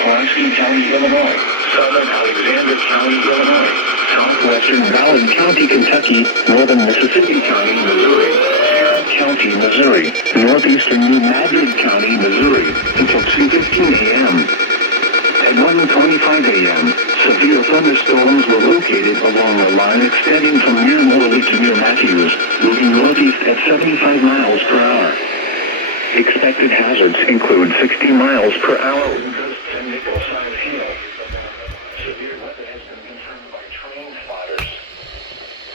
Pulaski County, Illinois, southern Alexander County, Illinois, southwestern Ballard County, Kentucky, northern Mississippi County, Missouri, Tarrant County, Missouri, northeastern New Madrid County, Missouri, until 2:15 a.m. At 1:25 a.m., severe thunderstorms were located along a line extending from near Morley to near Matthews, moving northeast at 75 miles per hour. Expected hazards include 60 miles per hour winds and nickel-sized hail. Severe weather has been confirmed by train spotters.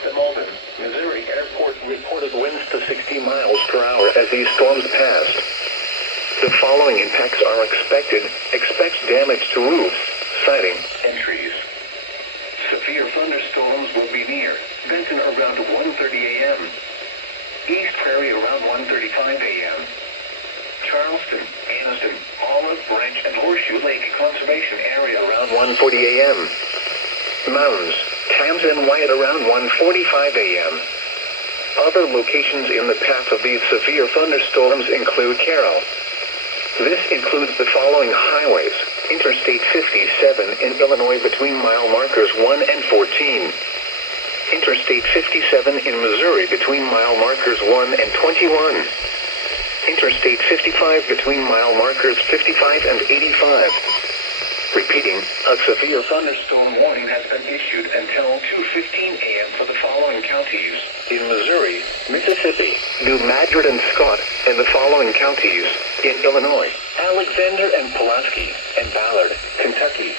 The Malden, Missouri airport reported winds to 60 miles per hour as these storms passed. The following impacts are expected. Expect damage to roofs, siding, and trees. Severe thunderstorms will be near Benton around 1:30 a.m. East Prairie around 1:35 a.m. Charleston, Anniston, Olive Branch, and Horseshoe Lake Conservation Area around 1:40 a.m. Mountains, Thames and Wyatt around 1:45 a.m. Other locations in the path of these severe thunderstorms include Carroll. This includes the following highways: Interstate 57 in Illinois between mile markers 1 and 14. Interstate 57 in Missouri between mile markers 1 and 21. Interstate 55 between mile markers 55 and 85. Repeating, a severe thunderstorm warning has been issued until 2:15 a.m. for the following counties in Missouri, Mississippi, New Madrid and Scott, and the following counties in Illinois, Alexander and Pulaski, and Ballard, Kentucky.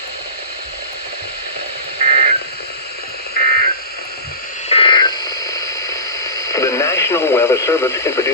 The National Weather Service introduced